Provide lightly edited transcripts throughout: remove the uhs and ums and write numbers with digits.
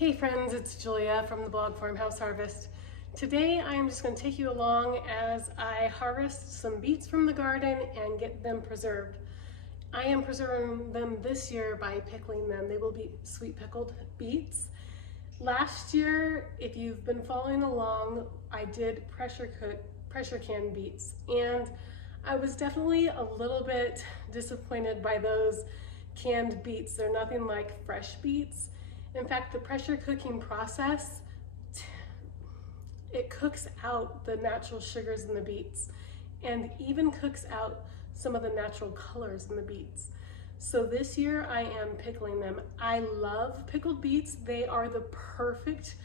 Hey friends, it's Julia from the blog Farmhouse Harvest. Today I'm just going to take you along as I harvest some beets from the garden and get them preserved. I am preserving them this year by pickling them. They will be sweet pickled beets. Last year, if you've been following along, I did pressure can beets, and I was definitely a little bit disappointed by those canned beets. They're nothing like fresh beets. In fact, the pressure cooking process, it cooks out the natural sugars in the beets and even cooks out some of the natural colors in the beets. So this year I am pickling them. I love pickled beets. They are the perfect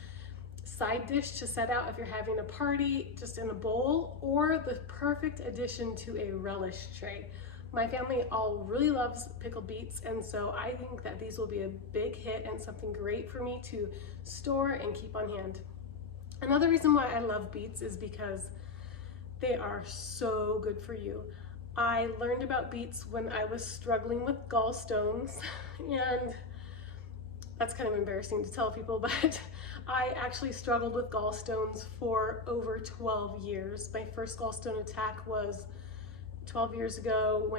side dish to set out if you're having a party just in a bowl, or the perfect addition to a relish tray. My family all really loves pickled beets, and so I think that these will be a big hit and something great for me to store and keep on hand. Another reason why I love beets is because they are so good for you. I learned about beets when I was struggling with gallstones, and that's kind of embarrassing to tell people, but I actually struggled with gallstones for over 12 years. My first gallstone attack was 12 years ago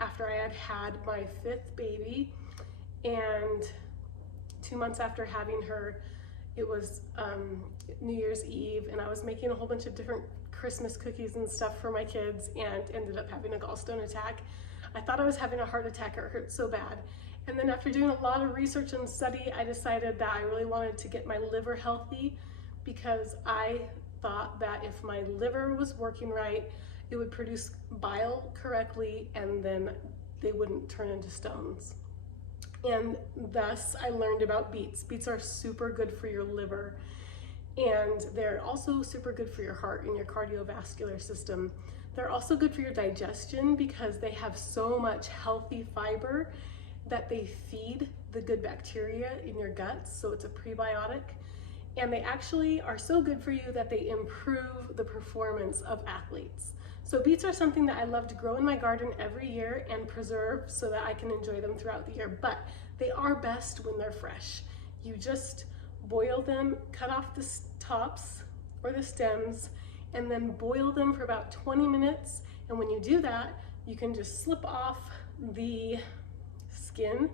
after I had had my 5th baby, and 2 months after having her, it was New Year's Eve, and I was making a whole bunch of different Christmas cookies and stuff for my kids and ended up having a gallstone attack. I thought I was having a heart attack. It hurt so bad. And then after doing a lot of research and study, I decided that I really wanted to get my liver healthy, because I thought that if my liver was working right, it would produce bile correctly, and then they wouldn't turn into stones. And thus I learned about beets. Beets are super good for your liver, and they're also super good for your heart and your cardiovascular system. They're also good for your digestion because they have so much healthy fiber that they feed the good bacteria in your guts, so it's a prebiotic. And they actually are so good for you that they improve the performance of athletes. So beets are something that I love to grow in my garden every year and preserve so that I can enjoy them throughout the year, but they are best when they're fresh. You just boil them, cut off the tops or the stems, and then boil them for about 20 minutes. And when you do that, you can just slip off the skin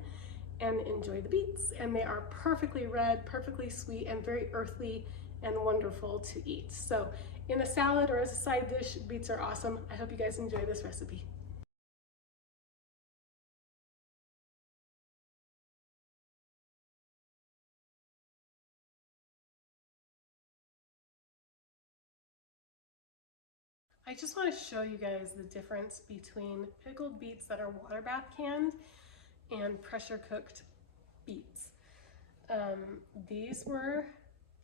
and enjoy the beets. And they are perfectly red, perfectly sweet, and very earthy and wonderful to eat. So in a salad or as a side dish, beets are awesome. I hope you guys enjoy this recipe. I just want to show you guys the difference between pickled beets that are water bath canned and pressure cooked beets. These were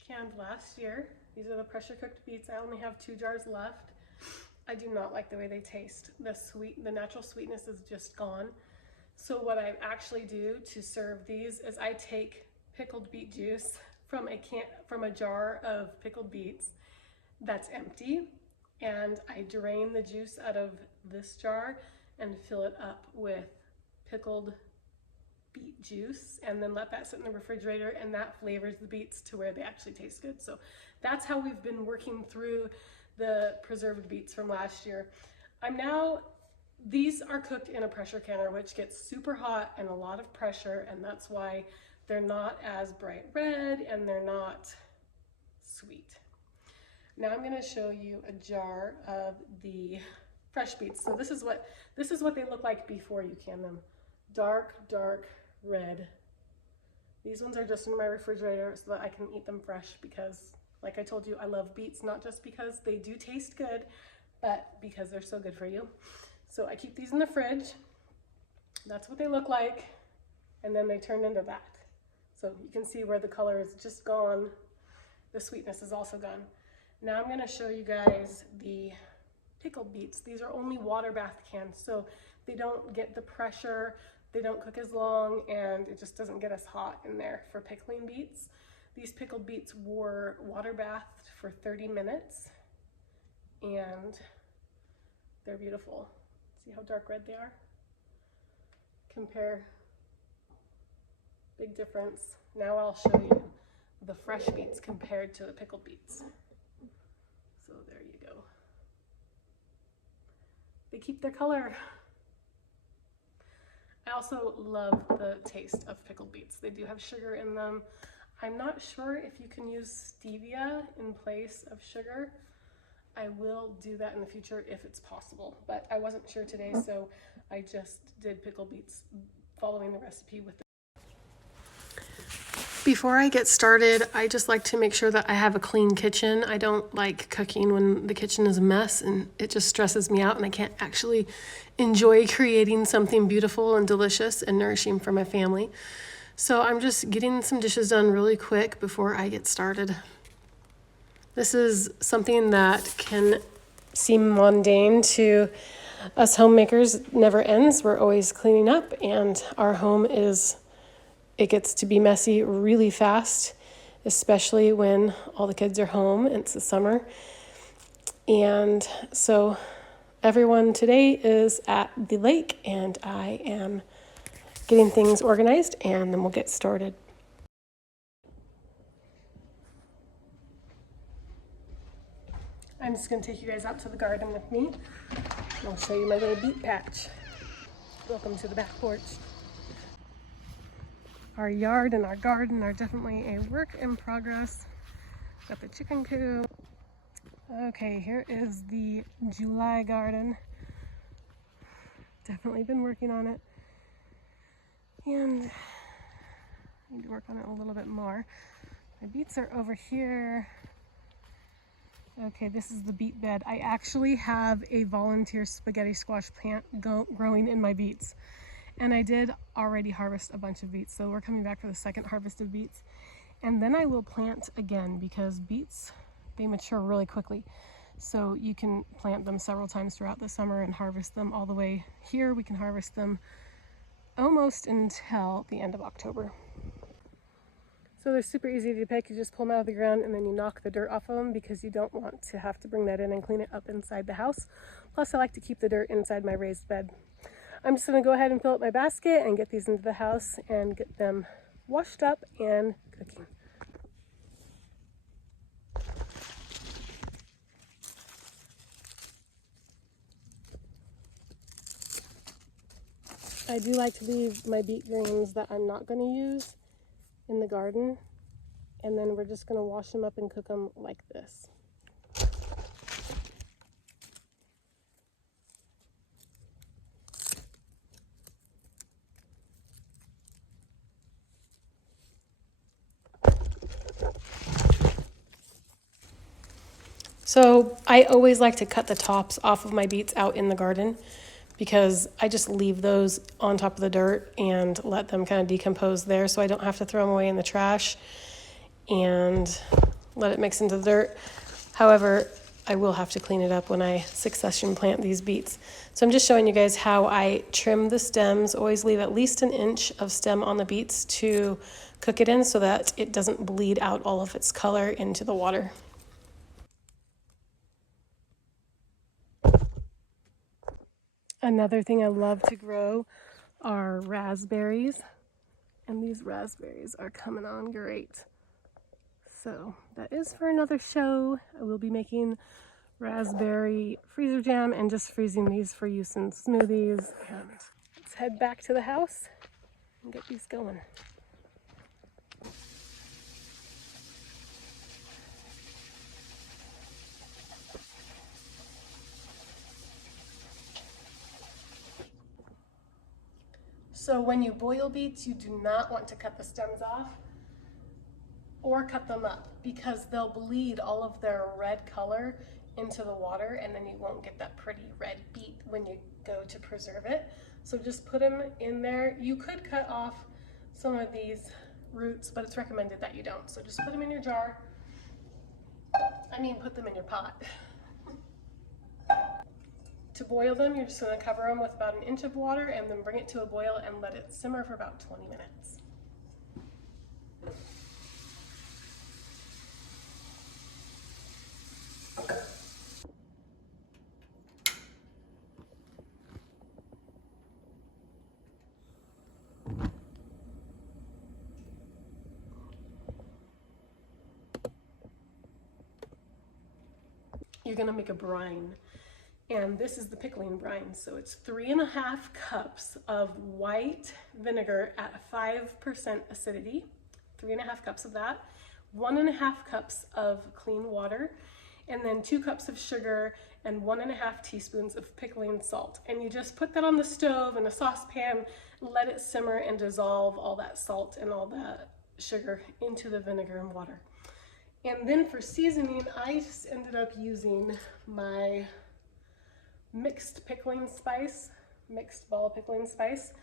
canned last year. These are the pressure cooked beets. I only have 2 jars left. I do not like the way they taste. The natural sweetness is just gone. So what I actually do to serve these is I take pickled beet juice from a jar of pickled beets that's empty, and I drain the juice out of this jar and fill it up with pickled beet juice, and then let that sit in the refrigerator, and that flavors the beets to where they actually taste good. So that's how we've been working through the preserved beets from last year. These are cooked in a pressure canner, which gets super hot and a lot of pressure, and that's why they're not as bright red and they're not sweet. Now I'm going to show you a jar of the fresh beets. So this is what they look like before you can them. Dark red. These ones are just in my refrigerator so that I can eat them fresh, because like I told you, I love beets, not just because they do taste good, but because they're so good for you. So I keep these in the fridge. That's what they look like, and then they turn into that. So you can see where the color is just gone. The sweetness is also gone. Now I'm going to show you guys the pickled beets. These are only water bath canned, so they don't get the pressure, they don't cook as long, and it just doesn't get as hot in there for pickling beets. These pickled beets were water bathed for 30 minutes, and they're beautiful. See how dark red they are? Compare Big difference. Now I'll show you the fresh beets compared to the pickled beets. So there you go. They keep their color. I also love the taste of pickled beets. They do have sugar in them. I'm not sure if you can use stevia in place of sugar. I will do that in the future if it's possible, but I wasn't sure today, so I just did pickled beets following the recipe with the. Before I get started, I just like to make sure that I have a clean kitchen. I don't like cooking when the kitchen is a mess, and it just stresses me out and I can't actually enjoy creating something beautiful and delicious and nourishing for my family. So I'm just getting some dishes done really quick before I get started. This is something that can seem mundane to us homemakers. Never ends. We're always cleaning up, and our home it gets to be messy really fast, especially when all the kids are home and it's the summer. And so everyone today is at the lake, and I am getting things organized, and then we'll get started. I'm just going to take you guys out to the garden with me. I'll show you my little beet patch. Welcome to the back porch. Our yard and our garden are definitely a work in progress. Got the chicken coop. Okay, here is the July garden. Definitely been working on it. And I need to work on it a little bit more. My beets are over here. Okay, this is the beet bed. I actually have a volunteer spaghetti squash plant growing in my beets. And I did already harvest a bunch of beets, so we're coming back for the second harvest of beets. And then I will plant again because beets, they mature really quickly. So you can plant them several times throughout the summer and harvest them all the way here. We can harvest them almost until the end of October. So they're super easy to pick. You just pull them out of the ground and then you knock the dirt off of them because you don't want to have to bring that in and clean it up inside the house. Plus I like to keep the dirt inside my raised bed. I'm just going to go ahead and fill up my basket and get these into the house and get them washed up and cooking. I do like to leave my beet greens that I'm not going to use in the garden, and then we're just going to wash them up and cook them like this. So I always like to cut the tops off of my beets out in the garden because I just leave those on top of the dirt and let them kind of decompose there so I don't have to throw them away in the trash and let it mix into the dirt. However, I will have to clean it up when I succession plant these beets. So I'm just showing you guys how I trim the stems. Always leave at least an inch of stem on the beets to cook it in so that it doesn't bleed out all of its color into the water. Another thing I love to grow are raspberries, and these raspberries are coming on great. So that is for another show. I will be making raspberry freezer jam and just freezing these for use in smoothies. And let's head back to the house and get these going. So when you boil beets, you do not want to cut the stems off or cut them up because they'll bleed all of their red color into the water, and then you won't get that pretty red beet when you go to preserve it. So just put them in there. You could cut off some of these roots, but it's recommended that you don't. So just put them in your jar. Put them in your pot. To boil them, you're just going to cover them with about an inch of water and then bring it to a boil and let it simmer for about 20 minutes. you're gonna make a brine. And this is the pickling brine. So it's 3.5 cups of white vinegar at 5% acidity, 3.5 cups of that, 1.5 cups of clean water, and then 2 cups of sugar and 1.5 teaspoons of pickling salt. And you just put that on the stove in a saucepan, let it simmer and dissolve all that salt and all that sugar into the vinegar and water. And then for seasoning, I just ended up using my mixed pickling spice, mixed ball pickling spice.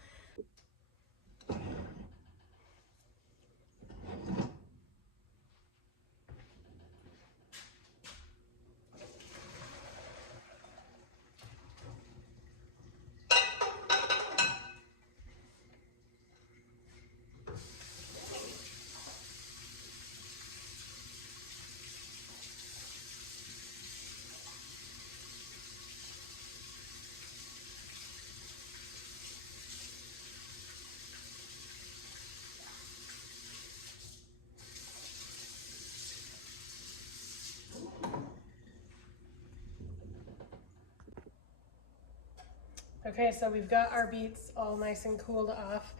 Okay, so we've got our beets all nice and cooled off.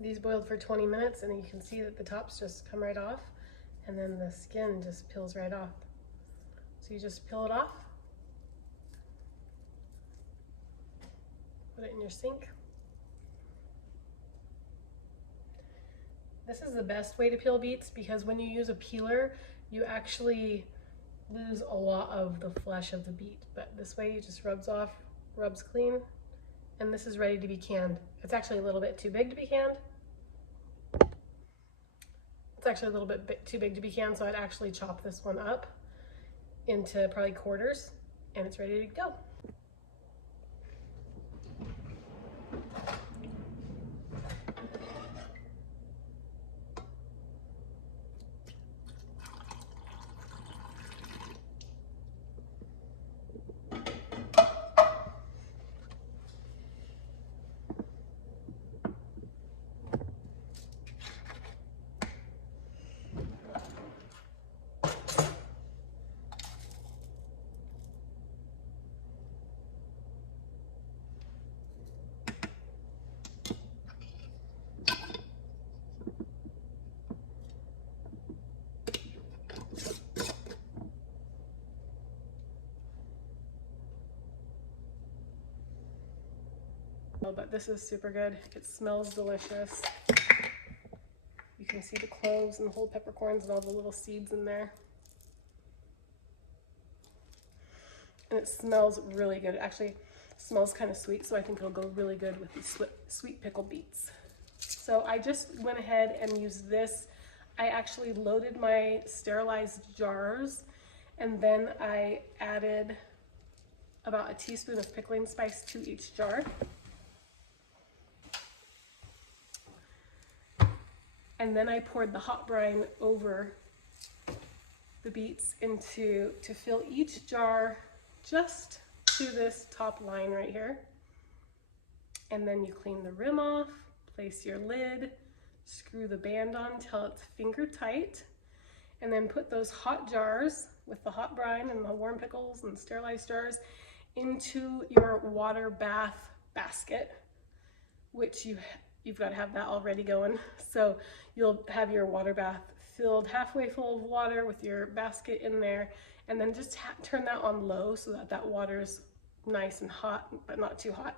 These boiled for 20 minutes and you can see that the tops just come right off and then the skin just peels right off. So you just peel it off, put it in your sink. This is the best way to peel beets because when you use a peeler, you actually lose a lot of the flesh of the beet. But this way it just rubs off, rubs clean, and this is ready to be canned. It's actually a little bit too big to be canned. It's actually a little bit too big to be canned, so I'd actually chop this one up into probably quarters, and it's ready to go. But this is super good. It smells delicious. You can see the cloves and the whole peppercorns and all the little seeds in there. And it smells really good. It actually smells kind of sweet, so I think it'll go really good with these sweet pickled beets. So I just went ahead and used this. I actually loaded my sterilized jars, and then I added about a teaspoon of pickling spice to each jar. And then I poured the hot brine over the beets to fill each jar just to this top line right here. And then you clean the rim off, place your lid, screw the band on till it's finger tight, and then put those hot jars with the hot brine and the warm pickles and sterilized jars into your water bath basket, which you've got to have that already going. So you'll have your water bath filled halfway full of water with your basket in there, and then just turn that on low so that that water's nice and hot, but not too hot.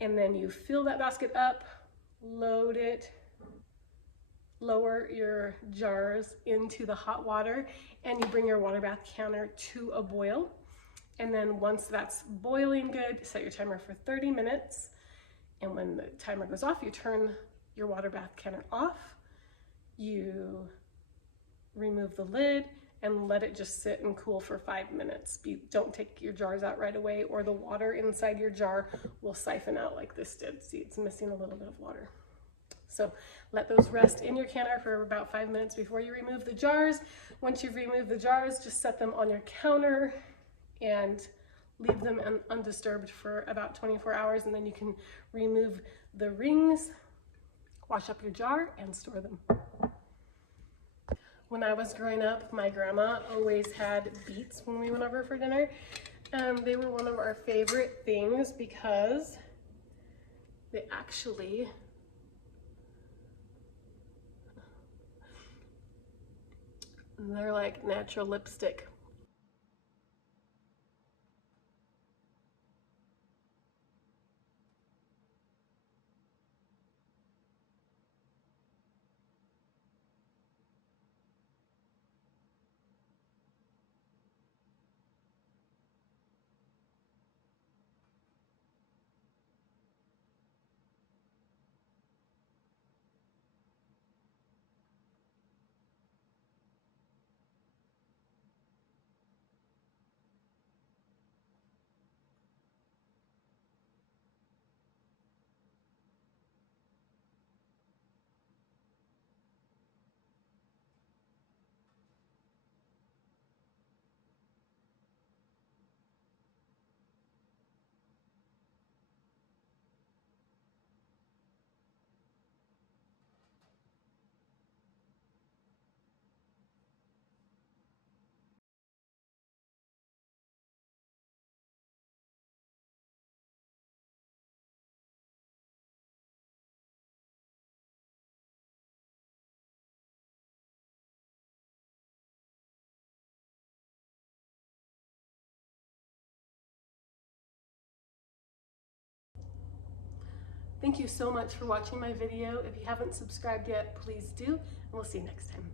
And then you fill that basket up, load it, lower your jars into the hot water, and you bring your water bath counter to a boil. And then once that's boiling good, set your timer for 30 minutes. And when the timer goes off, you turn your water bath counter off, you remove the lid and let it just sit and cool for 5 minutes. Don't take your jars out right away, or the water inside your jar will siphon out like this did. See, it's missing a little bit of water. So let those rest in your canner for about 5 minutes before you remove the jars. Once you've removed the jars, just set them on your counter and leave them undisturbed for about 24 hours, and then you can remove the rings, wash up your jar, and store them. When I was growing up, my grandma always had beets when we went over for dinner. They were one of our favorite things because they actually, they're like natural lipstick. Thank you so much for watching my video. If you haven't subscribed yet, please do, and we'll see you next time.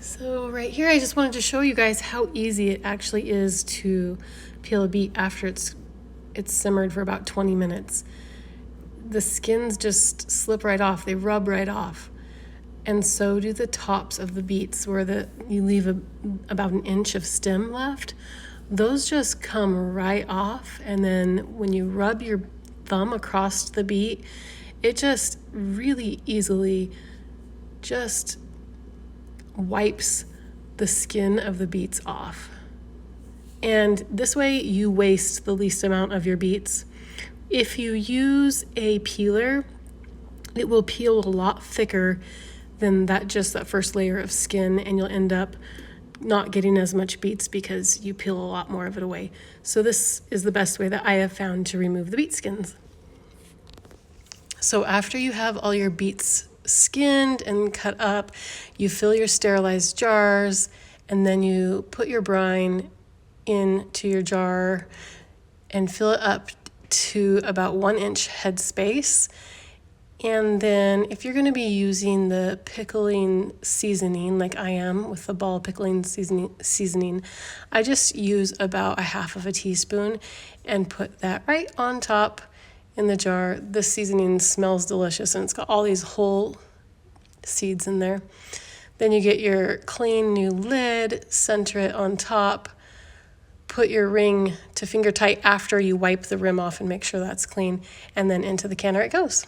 So right here, I just wanted to show you guys how easy it actually is to peel a beet after it's simmered for about 20 minutes. The skins just slip right off, they rub right off. And so do the tops of the beets where you leave about an inch of stem left. Those just come right off, and then when you rub your thumb across the beet, it just really easily just wipes the skin of the beets off. And this way you waste the least amount of your beets. If you use a peeler, it will peel a lot thicker than just that first layer of skin, and you'll end up not getting as much beets because you peel a lot more of it away. So this is the best way that I have found to remove the beet skins. So after you have all your beets skinned and cut up, you fill your sterilized jars, and then you put your brine into your jar and fill it up to about 1 inch head space. And then if you're going to be using the pickling seasoning like I am with the ball pickling seasoning, I just use about 1/2 teaspoon and put that right on top in the jar. The seasoning smells delicious, and it's got all these whole seeds in there. Then you get your clean new lid, center it on top, put your ring to finger tight after you wipe the rim off and make sure that's clean, and then into the canner it goes.